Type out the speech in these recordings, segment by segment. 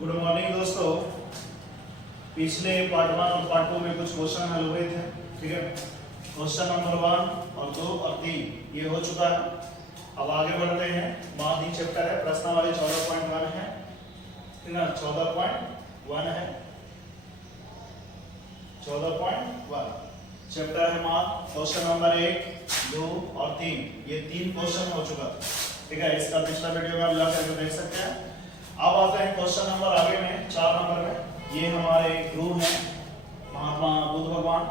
Good morning दोस्तों। पिछले part 1 और पार्ट 2 में कुछ क्वेश्चन हल हुए थे, ठीक है। क्वेश्चन नंबर 1 और 2 और 3 ये हो चुका है। अब आगे बढ़ते हैं। माध्यमिक चैप्टर है, प्रश्नावली 14.1 है, ठीक है। 14.1 है, 14.1 चैप्टर है माथ। क्वेश्चन नंबर 1, 2 और 3 ये 3 क्वेश्चन हो चुका था, ठीक है। इसका पिछला वीडियो में आप ला करके देख सकते हैं। अब आते हैं क्वेश्चन नंबर आगे में 4 नंबर में। ये हमारे गुरु हैं महात्मा बुद्ध भगवान।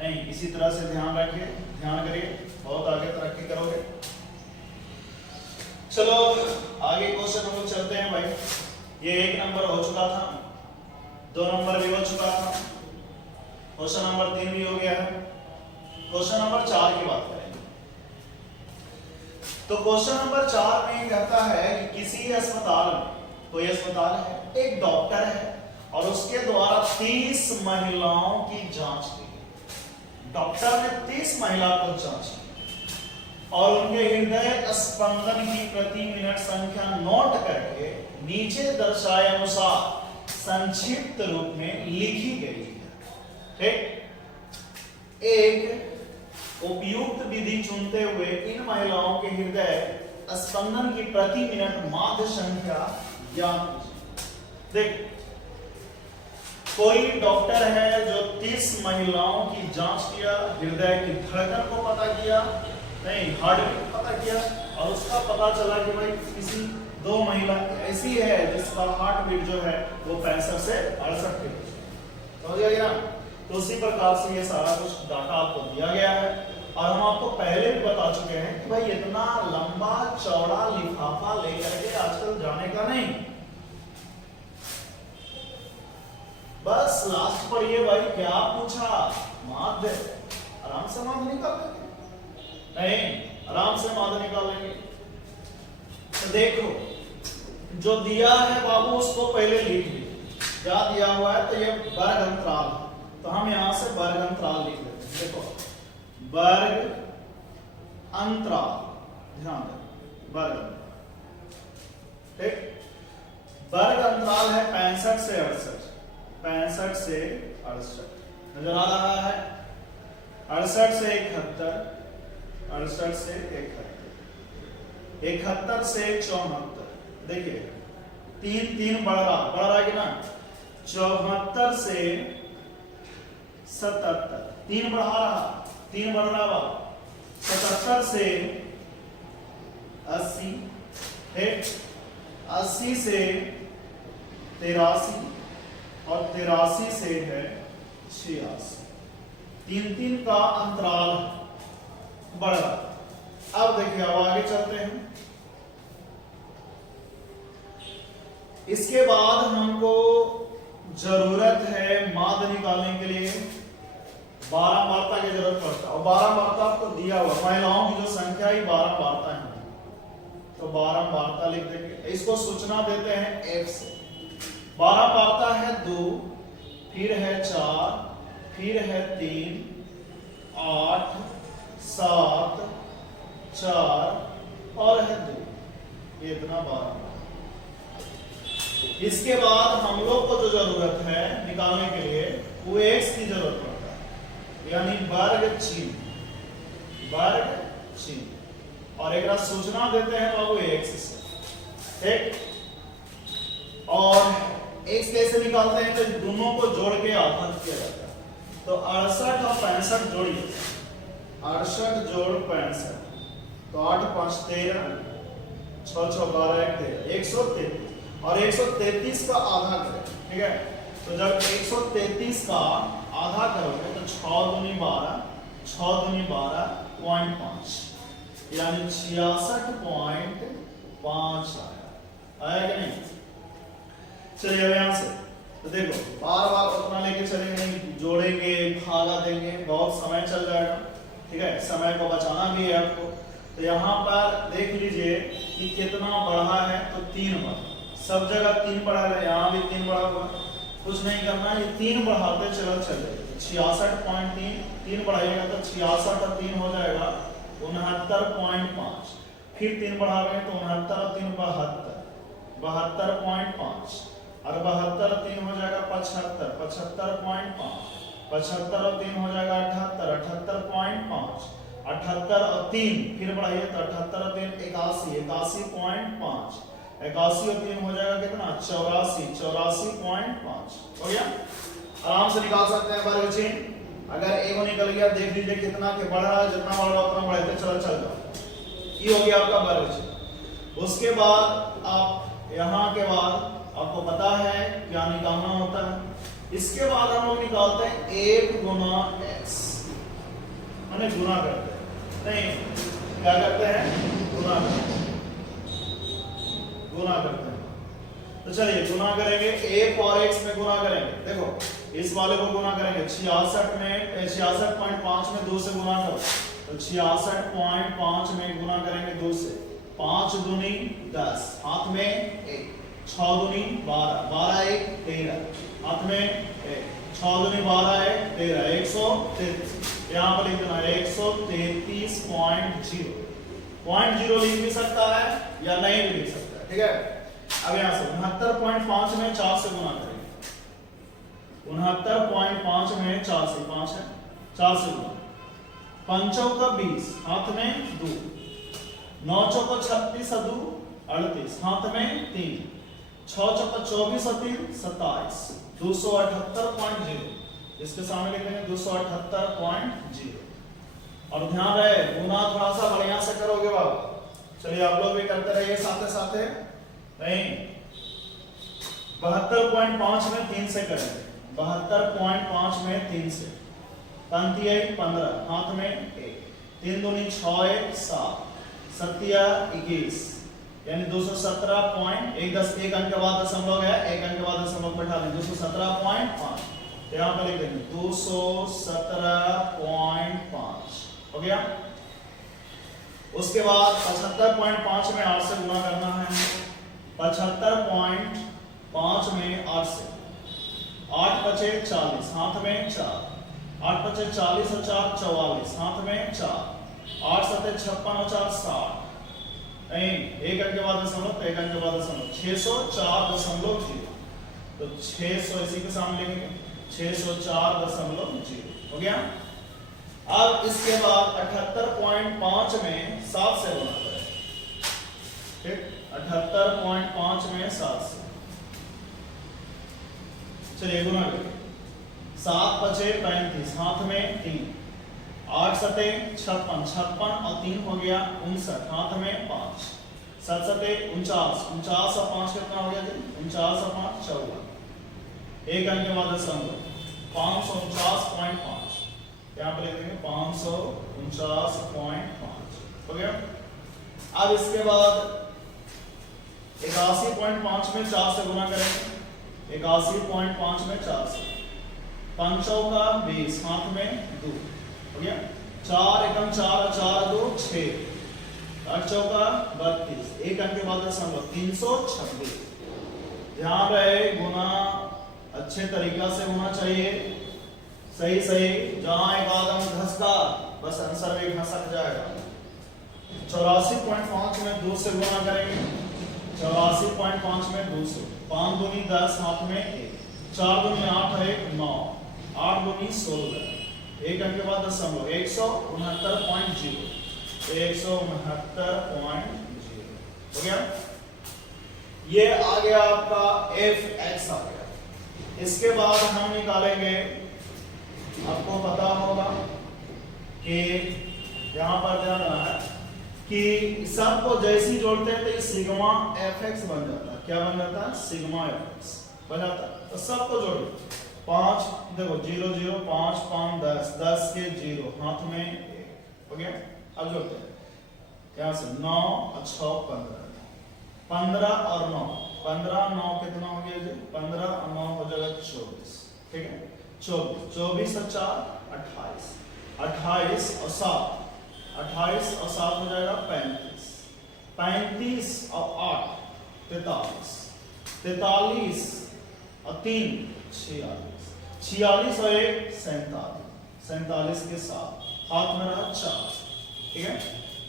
नहीं, इसी तरह से ध्यान रखिए, ध्यान करिए, बहुत आगे तरक्की करोगे। चलो आगे क्वेश्चन हम लोग चलते हैं भाई। ये 1 नंबर हो चुका था, 2 नंबर भी हो चुका था, क्वेश्चन नंबर 3 भी हो गया है। क्वेश्चन नंबर 4 की बात करेंगे। तो क्वेश्चन नंबर 4 में कहता है कि किसी अस्पताल में, कोई अस्पताल है, एक डॉक्टर है और उसके द्वारा 30 महिलाओं की जांच की गई। डॉक्टर ने 30 महिला को जांच की और उनके हृदय स्पंदन की प्रति मिनट संख्या नोट करके नीचे दर्शाए अनुसार संक्षिप्त रूप में लिखी गई है, ठीक। एक उपयुक्त विधि चुनते हुए इन महिलाओं के हृदय स्पंदन की प्रति मिनट माध्य संख्या ज्ञात कीजिए। देख, कोई डॉक्टर है जो 30 महिलाओं की जांच किया, हृदय की धड़कन को पता किया, नहीं हार्ट बीट पता किया, और उसका पता चला कि भाई किसी 2 महिला ऐसी है जिसका हार्ट बीट जो है वो 65 से 68 के बीच। समझ गया? तो उसी प्रकार से ये सारा कुछ डाटा आपको दिया गया है और हम आपको पहले भी बता चुके हैं कि भाई इतना लंबा चौड़ा लिफाफा लेकर के आजकल जाने का नहीं। बस लास्ट पर ये भाई क्या पूछा, माध्य, आराम से माध्य निकाल लेंगे, नहीं आराम से माध्य निकाल लेंगे। तो देखो जो दिया है बाबू उसको पहले लिख लीजिए। क्या दिया हुआ है? तो ये वर्ग अंतराल, तो हम यहां से वर्ग अंतराल लिख लेते हैं। देखो वर्ग अंतराल, ध्यान दें, वर्ग अंतराल, ठीक। वर्ग अंतराल है 65 से 68, 65 से 68 नजर आ रहा है। 68 से 71, 68 से 71, 71 से 74, देखिए 3 बढ़ रहा कि ना। 74 से 77, 3 बढ़ा रहा, 3 बढ़ रहा। 77 से 80, 80 से 83 और 83 से है 86। 3 का अंतराल बढ़ रहा। अब देखिए, अब आगे चलते हैं। इसके बाद हमको जरूरत है माध्य निकालने के लिए 12 वार्ता की जरूरत पड़ता है और 12 वार्ता आपको दिया हुआ, महिलाओं की जो संख्या ही 12 वार्ता है, तो 12 वार्ता लिख देंगे। इसको सूचना देते हैं F से। 12 वार्ता है 2, फिर है 4, फिर है 3, 8, 7, 4 और है 2, ये इतना 12। इसके बाद हम लोग को जो जरूरत है निकालने के लिए वो x की जरूरत पड़ता है, यानी वर्ग चिन्ह, वर्ग चिन्ह, और एक सूचना देते हैं बाबू x से, ठीक। और x कैसे निकालते हैं? तो दोनों को जोड़ के आधा किया जाता है। तो 68 और 65 जोड़िए, 68 जोड़ 65, तो 8 5 13, 6 6 12 1 13, 133, और 133 का आधा करें, ठीक है। तो जब 133 का आधा करोगे तो 6 दूनी 12, 6 दूनी 12.5, यानी 66.5 आया कि नहीं? चलिए अब यहां से तो देखो, बार बार उतना लेके चलेंगे नहीं, जोड़ेंगे, भागा देंगे, बहुत समय चल जाएगा, ठीक है। समय को बचाना भी है आपको। तो यहाँ पर देख लीजिए कि कितना बढ़ा है, तो 3 बढ़ा, सब जगह 3 बढ़ा है, यहाँ भी 3 बढ़ा हुआ। कुछ नहीं करना, ये 3 बढ़ाते चले 66.3, 3 बढ़ाइएगा तो 66 और 3 हो जाएगा 69.5, फिर 3 बढ़ावेंगे तो 69 और 3 72, 72.5, और 72 3 हो जाएगा 75, 75.5, 75 और 3 हो जाएगा 78, 78.5, 78 और 3 फिर बढ़ाइए तो 78 और 3 81, 81.5, 81 और 3 हो जाएगा कितना 84, 84.5। हो गया, आराम से निकाल सकते हैं वर्ग चिन्ह। अगर ए को निकल गया देख लीजिए कितना के बढ़ रहा है, जितना बढ़ रहा उतना बढ़ाते चल जाओ। ये हो गया आपका वर्ग चिन्ह। उसके बाद आप यहाँ के बाद आपको पता है क्या निकालना होता है। इसके बाद हम लोग निकालते हैं 1 गुना x, माने गुना करते हैं, नहीं क्या करते हैं गुना करते हैं। तो चलिए गुना करेंगे, 1 और x में गुना करेंगे। देखो इस वाले को गुना करेंगे 66.5 में 2 से गुना करो तो 66.5 में गुना करेंगे 2 से, 5 दूनी 10, हाथ में 1, 6 दूनी 12, 12 1 13, हाथ में 1, 6 दूनी 12 1 13, 133। यहाँ पर लिखना है 133.0, पॉइंट 0 लिख भी सकता है या नहीं भी लिख सकता है, ठीक है। अब यहाँ से 69.5 में 4 से गुना करेंगे, 69.5 में 4 से 5 है, 4 से गुना, 5 चौका 20, हाथ में 2, 9 चौका 36 और 2 38, हाथ में 3, 6 चौका 24 और 3 27, 278.0, इसके सामने लिख देंगे 278.0। और ध्यान रहे गुना थोड़ा सा बढ़िया से करोगे बाबू। चलिए आप लोग भी करते रहिए साथे साथे। नहीं 72.5 में 3 से करेंगे, 72.5 में 3 से, 5 1 15, हाथ में 1, 3 दूनी 6 1 7, 7 21, यानी 217. 1 अंक के बाद दशमलव है, 1 अंक के बाद दशमलव बैठा दें 217.5, यहाँ पर लिख देंगे 217.5। हो गया। उसके बाद 75.5 में 8 से गुणा करना है, 75.5 में 8 से, 8 पचे 40, हाथ में 4, 8 पचे 40 और 4 44, हाथ में 4, 8 सते 56 और 4 60, नहीं 1 अंक के बाद दशमलव, 1 अंक के बाद दशमलव, 604.0, तो 600 इसी के सामने लिखेंगे 604.0। हो गया। अब इसके बाद 78.5 में 7 से गुणा करें, ठीक, 78.5 में 7 से, चलिए गुणा करें, 7 पचे 35, हाथ में 3, 8 सते 56, 56 और 3 हो गया 59, हाथ में 5, 7 सते 49, 49 और 5 कितना हो गया जी 49 और 5 14, 1 अंक के बाद दशमलव, 549.5, यहाँ पे लिख देंगे 549.5। हो गया। अब इसके बाद 81.5 में 4 से गुणा करेंगे, 81.5 में 4 से, 5 चौका 20, हाथ में 2, हो गया, 4 एकम 4 और 4 2 6, 8 चौका 32, 1 अंक के बाद दशमलव 326। ध्यान रहे गुना अच्छे तरीका से होना चाहिए, सही सही, जहां एक आदम घसका बस आंसर भी घसक जाएगा। 84.5 में 2 से गुणा करेंगे, 84.5 में 2 से, 5 दूनी 10, हाथ में 1, 4 दूनी 8 और 1 9, 8 दूनी 16, 1 अंक के बाद दशमलव, 169.0, 169.0। हो गया। ये आ गया आपका f(x) आ गया। इसके बाद हम निकालेंगे, आपको पता होगा कि यहां पर ध्यान रखना है कि सबको जैसे ही जोड़ते हैं तो ये सिग्मा fx बन जाता है। क्या बन जाता है? सिग्मा fx बन जाता है। तो सबको जोड़िए, 5 देखो 0 0 5 5 10, 10 के 0, हाथ में 1। हो गया। अब जोड़ते हैं यहां से 9 और 6 15, 15 और 9, 15 9 कितना हो गया जी? 15 और 9 हो जाएगा 24। ठीक है, 24, 24 और 4 28, 28 और 7, 28 और 7 हो जाएगा 35, 35 और 8 43, 43 और 3 46, 46 और 1 47, 47 के साथ हाथ में रहा 4। ठीक है,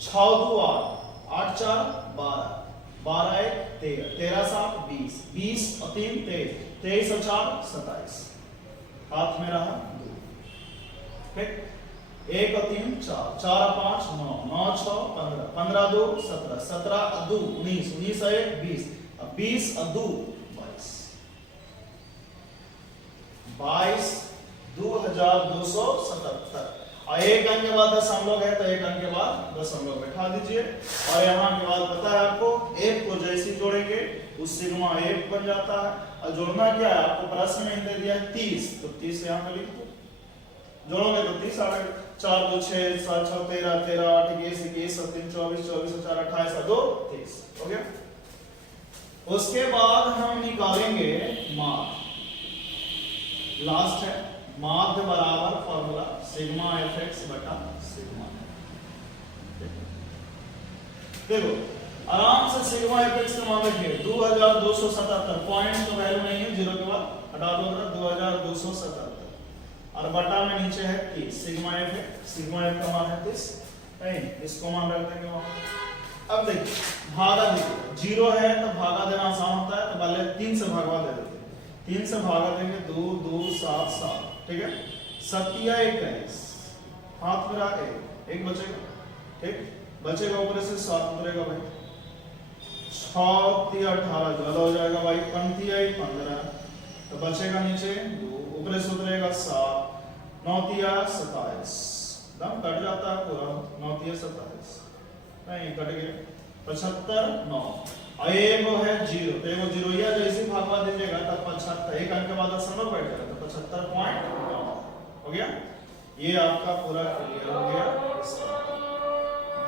6 2 8, 8 4 12, 12 1 13, 13 7 20, 20 और 3 23, 23 और 4 27, हाथ में रहा 2, ठीक, 1 और 3 4, 4 और 5 9, 9 6 15, 15 2 17, 17 और 2 19, 19 और 1 20, 20 और 2 22, 2277, और एक अंक के बाद दशमलव है तो एक अंक के बाद दशमलव बैठा दीजिए, और यहाँ के बाद पता है आपको एक को जैसे जोड़ेंगे उस सिग्मा एक बन जाता है, और जोड़ना क्या है आपको प्रश्न में दे दिया है 30, तो 30 यहाँ पे लिख दो, जोड़ोगे तो 30 आ गए, 4 2 6 7 6 13, 13 8 21 21 और 3 24, 24 और 4 28 और 2 30, हो गया। उसके बाद हम निकालेंगे माध्य, लास्ट है माध्य बराबर फॉर्मूला सिग्मा fx बटा सिग्मा, देखो आराम से सिग्मा fx का मान रखिए 2277, पॉइंट तो वैल्यू नहीं है, जीरो के बाद हटा दो 2277, और बटा में नीचे है 30, सिग्मा fx, सिग्मा f का मान है 30, नहीं इसको मान रख देंगे वहां। अब देखिए भागा देखिए, जीरो है तो भागा देना आसान होता है, तो पहले 3 से भागवा दे देते हैं, 3 से भागा देंगे 2 2 7 7, ठीक है, 7 21, हाथ में रहा एक बचेगा, ठीक, बचेगा ऊपर से 7 उतरेगा भाई, 6 18 ज्यादा हो जाएगा भाई, 5 15, तो बचेगा नीचे 2, ऊपर से उतरेगा 7, 9 27, दम कट जाता है पूरा, 9 27 नहीं कट गया, 75 9, और एक वो है 0, तो एक जीरो या जैसे भागवा दीजिएगा तब 75, एक अंक के बाद दशमलव बैठ जाएगा तो 75.9 हो गया। ये आपका पूरा क्लियर हो गया,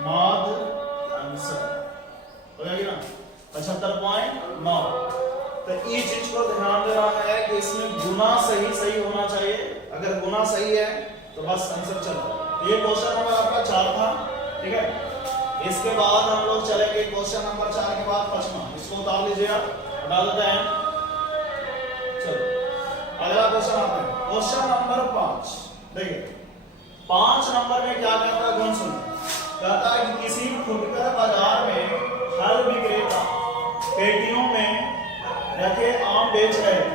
माध्य आंसर हो गया 75.9। तो ये चीज को ध्यान देना है कि इसमें गुना सही सही होना चाहिए, अगर गुना सही है तो बस आंसर चला। ये क्वेश्चन नंबर आपका 4 था, ठीक है। इसके बाद हम लोग चलेंगे क्वेश्चन नंबर 4 के बाद 5वां, इसको उतार लीजिए आप, हटा देते हैं। चलो अगला क्वेश्चन आता है क्वेश्चन नंबर 5। देखिए 5 नंबर में क्या कहता है, ध्यान सुनो। कहता है कि किसी फुटकर बाजार में फल विक्रेता पेटियों में रखे आम बेच रहे थे।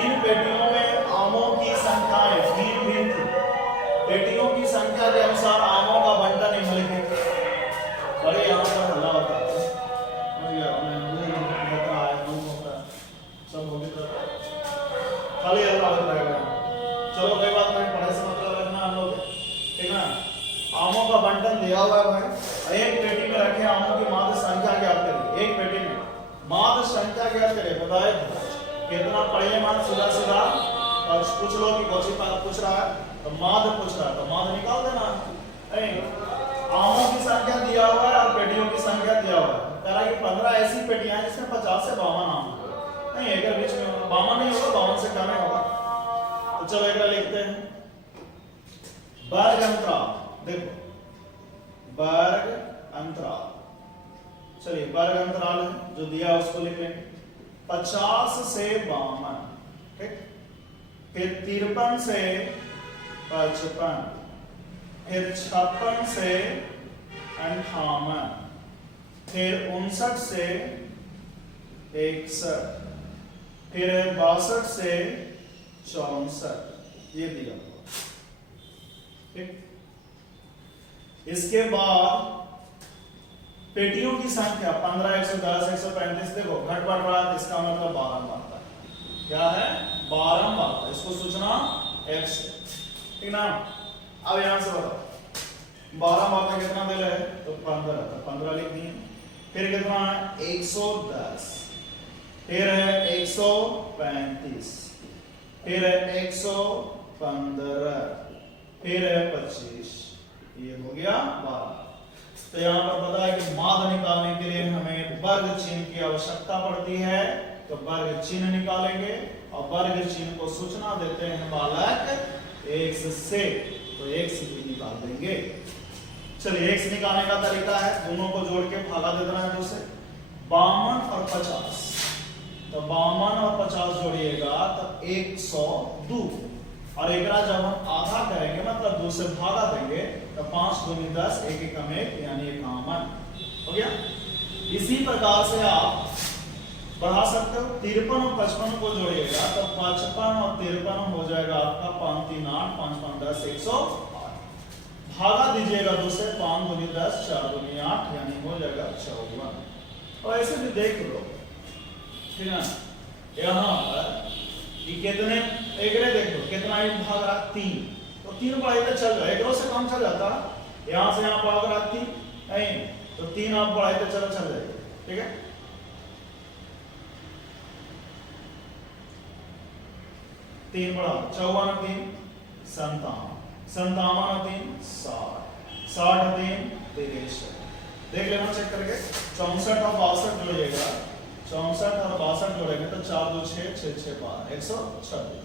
इन पेटियों में आमों की संख्याएं भिन्न भिन्न थी। पेटियों की संख्या के अनुसार आमों का बंटन निम्नलिखित है। बड़े यहाँ पर हल्ला होता है, सब हो गया खाली हल्ला होता है। चलो कोई बात नहीं, पढ़ाई से मतलब रखना हम लोग, ठीक ना। आमों का बंटन दिया हुआ है भाई, एक पेटी में रखे आमों की माध्य संख्या ज्ञात करिए। एक पेटी में माध्य संख्या ज्ञात करिए, बताए कितना पढ़िए मान सीधा सीधा, और कुछ लोग की कोची पूछ रहा है तो माध्य पूछ रहा है, तो माध्य निकाल देना। आमों की संख्या दिया हुआ है और पेटियों की संख्या दिया हुआ है। कह रहा है कि 15 ऐसी पेटियां हैं जिसमें 50 से 52 आम नहीं, एक बीच में 52 नहीं होगा, 52 से कम होगा। तो चलो एक लिखते हैं वर्ग अंतराल। देखो वर्ग अंतराल, चलिए वर्ग अंतराल है जो दिया उसको लिख लेंगे। 50 से 52, ठीक, फिर 53 से 55, फिर 56 से 58, फिर 59 से 61, फिर 62 से 64, ये दिया, ठीक। इसके बाद पेटियों की संख्या 15 110 135, देखो घट बढ़ रहा है, इसका मतलब 12 बढ़ता है। क्या है? 12 बढ़ता है, इसको सूचना x, ठीक ना। अब यहां से बताओ 12 बढ़ता कितना दे रहे हैं, तो 15, तो 15 लिख दिए। फिर कितना है 110, फिर है 135, फिर है 115, फिर है 25, ये हो गया 12। तो यहाँ पर पता है कि माध्य निकालने के लिए हमें वर्ग चिन्ह की आवश्यकता पड़ती है, तो वर्ग चिन्ह निकालेंगे और वर्ग चिन्ह को सूचना देते हैं बालक x से, तो x भी निकाल देंगे। चलिए x निकालने का तरीका है, दोनों को जोड़ के भागा दे देना है 2 से। 52 और 50, तो 52 और 50 जोड़िएगा तो 102, और एक जब हम आधा करेंगे मतलब 2 से भागा देंगे तो 5 दूनी 10, 1 एकम 1 यानी 51 हो गया। इसी प्रकार से आप बढ़ा सकते हो। 53 और 55 को जोड़िएगा तो 55 और 53 हो जाएगा आपका 5 3 8 5 5 10 108। भागा दीजिएगा 2 से, 5 दूनी 10 4 दूनी 8 यानी हो जाएगा 54। और ऐसे भी देख लो, ठीक है। यहाँ पर ये कितने एकड़े देख लो, कितना एक भाग रहा 3, तो 3 बढ़ाई तो चल जाए, एकड़ों से कम चल जाता। यहाँ से यहाँ भाग रहा 3 नहीं, तो 3 आप बढ़ाई तो चल जाएगा, ठीक है। तीन बढ़ा 54 3 57, 57 3 60, 60 3 63। देख लेना चेक करके। 64 और 62 जोड़िएगा, 64 और 62 जोड़ेंगे तो 4 2 6 6 6 12 126।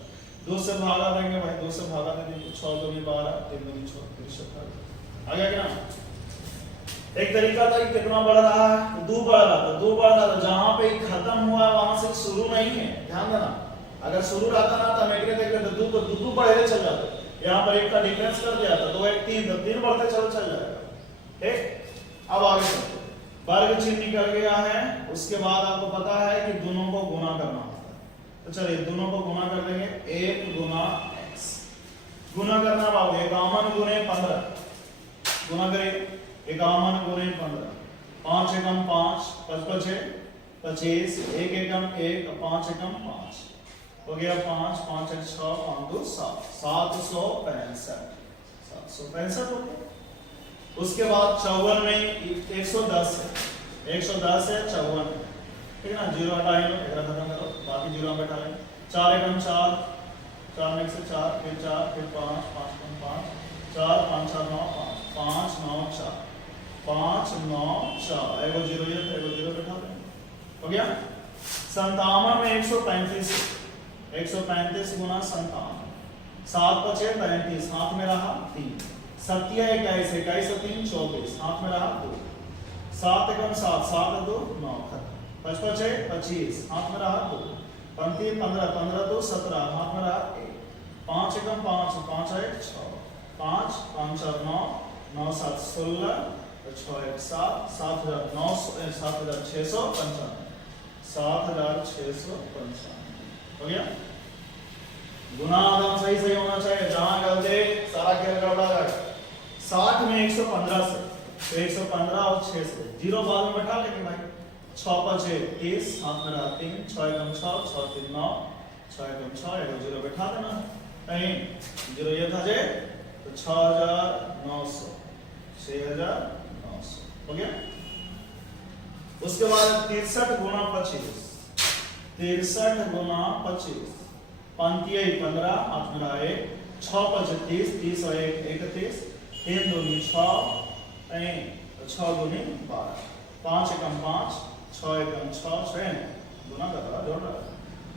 2 से भागा देंगे भाई, 2 से भागा देंगे 6 2 12 3 2 6 27। आ गया क्या? एक तरीका था कि कितना बढ़ रहा है, 2 बढ़ रहा था, 2 बढ़ रहा था, जहां पे खत्म हुआ वहां से शुरू नहीं है, ध्यान देना। अगर शुरू रहता ना तो नेगेटिव देख लेते, 2 को 2 बढ़े चल जाते। यहाँ पर 1 का डिफरेंस कर दिया था, 2 1 3, तो 3 बढ़ते चल जाएगा, ठीक। अब आगे चलते, वर्ग चिन्ह निकल गया है। उसके बाद आपको पता है कि दोनों को गुणा करना होता है, तो चलिए दोनों को गुणा कर देंगे। 1 गुना x गुना करना बाबू, 51 गुने 15 गुना करें, 51 गुने 15, 5 एकम 5 5 5 25, 1 एकम 1 5 एकम 5 हो गया 5 5 1 6 5 2 7 765 765 हो गया। उसके बाद 54 में 110 है, 110 है 54, ठीक है ना। 0 हटा लो, एक खत्म करो, बाकी 0 बैठा लेंगे। 4 एकम 4 4 में से 4 फिर 4 फिर 5 5 5 4 5 4 9 5 9 4 5 9 4, एगो 0 ये एगो 0 बैठा देंगे, हो गया। 57 में 135 135 गुना 57, 7 5 35, हाथ में रहा 3, 7 21 21 3 24, हाथ में रहा 2, 7 एकम 7 7 2 9 खत्म, 5 5 25, हाथ में रहा 2, 35 15 15 2 17, हाथ में रहा 1, 5 एकम 5 5 1 6, 5 5 4 9 9 7 16, 6 1 7 7900 7655 7655 हो गया। गुना आदम सही सही होना चाहिए, जहां गलती सारा खेल गड़बड़ा है। 60 में 115 से, तो 115 और 6 से 0 बाद में बैठा लेंगे भाई। 6 5 30, हाथ में रहा 3, 6 एकम 6 6 3 9, 6 एकम 6 एगो 0 बैठा देना, नहीं 0 ये था जे, तो 6900 6900 हो गया। उसके बाद 63 गुना 25, 63 गुना 25, 5 15, हाथ में रहा 1, 6 5 30, 30 और 1 31, 3 दूनी 6 6 दूनी 12, 5 एकम 5 6 एकम 6 6 गुना कर रहा जोड़ रहा,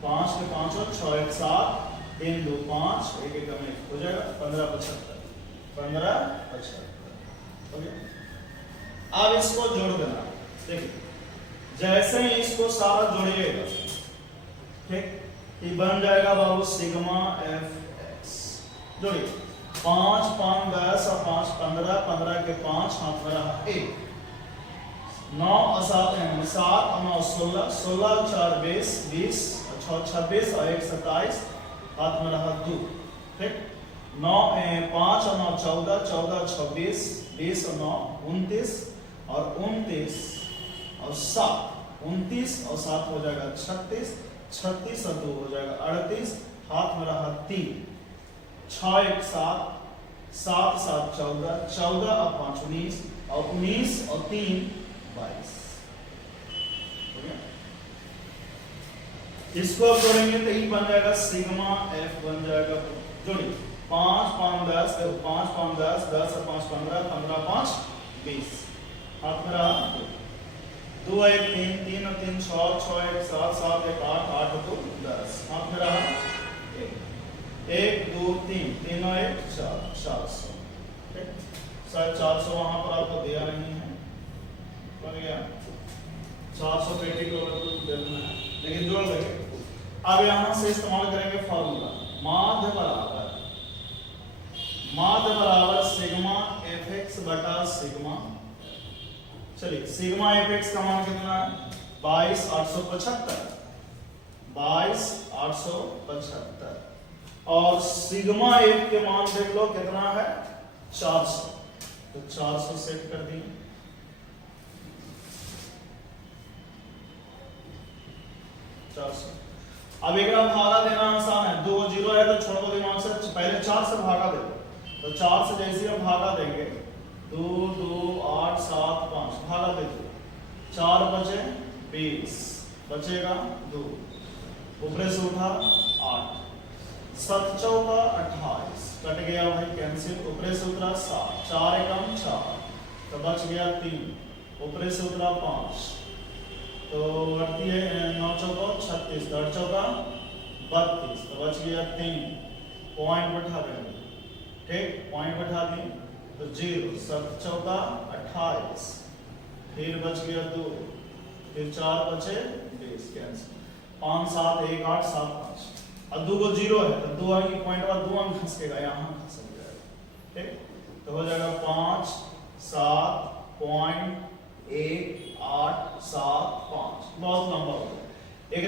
5 के 5 और 6 1 7, 3 2 5, 1 एकम 1 हो जाएगा 15 75 15 75 हो गया। अब इसको जोड़ देना, देखिए जैसे ही इसको सारा जोड़िएगा, ठीक, ये बन जाएगा बाबू सिग्मा एफ एक्स। जोड़िए 5 5 10 और 5 15, 15 के 5, हाथ में रहा 1, 9 और 7 7 और 9 16, 16 और 4 20, 20 और 6 26 और 1 27, हाथ में रहा 2, ठीक। 9 5 और 9 14, 14 और 26, 20 और 9 29 और 29 और 7, 29 और 7 हो जाएगा 36, 36 और 2 हो जाएगा 38, हाथ में रहा 3, 6 1 7, 7 7 14, 14 और 5 19 और 19 और 3 22 हो गया। इसको अब जोड़ेंगे तो ये बन जाएगा सिग्मा एफ बन जाएगा। जोड़िए 5 5 10, 5 5 10, 10 और 5 15, 15 5 20, हाथ में रहा 2 1 3, 3 और 3 6, 6 1 7, 7 1 8, 8 2 10, हाथ में रहा 1 2 3, 3 और 1 4, 400, ठीक। शायद 400 वहां पर आपको दिया नहीं है, बन गया 400 पेटी को देना है, लेकिन जोड़ देंगे। अब यहां से इस्तेमाल करेंगे फॉर्मूला, माध्य बराबर सिग्मा एफ एक्स बटा सिग्मा। चलिए सिग्मा एफ एक्स का मान कितना है 22,875, 22,875। और सिग्मा एफ के मान देख लो कितना है 400, तो 400 सेट कर दिए। अब एक भागा देना आसान है, 2 0 है तो छोड़ दो दिमाग से, पहले 4 से भागा दे दो। तो 4 से जैसे हम भागा देंगे 2 2 8 7 5 भागा दे दो, 4 बचे 20, बचेगा 2, ऊपर से उठा 8, 7 चौका 28, कट गया भाई कैंसिल, ऊपर से उतरा 7, 4 एकम 4, तो बच गया 3, ऊपर से उतरा 5, तो बढ़ती है 9 चौका 36, 8 चौका 32, तो बच गया 3, पॉइंट बैठा देंगे, ठीक, पॉइंट बैठा दिए तो 0, 7 चौका 28, फिर बच गया 2, फिर 4 बचे 20, कैंसिल, 5 7 1 8 7 5, अब 2 को 0 है तो 2 अंक की पॉइंट बाद 2 अंक खसकेगा, यहाँ खसक जाएगा, ठीक, तो हो जाएगा 5 7.1 8 7 5, बहुत लंबा हो गया। एक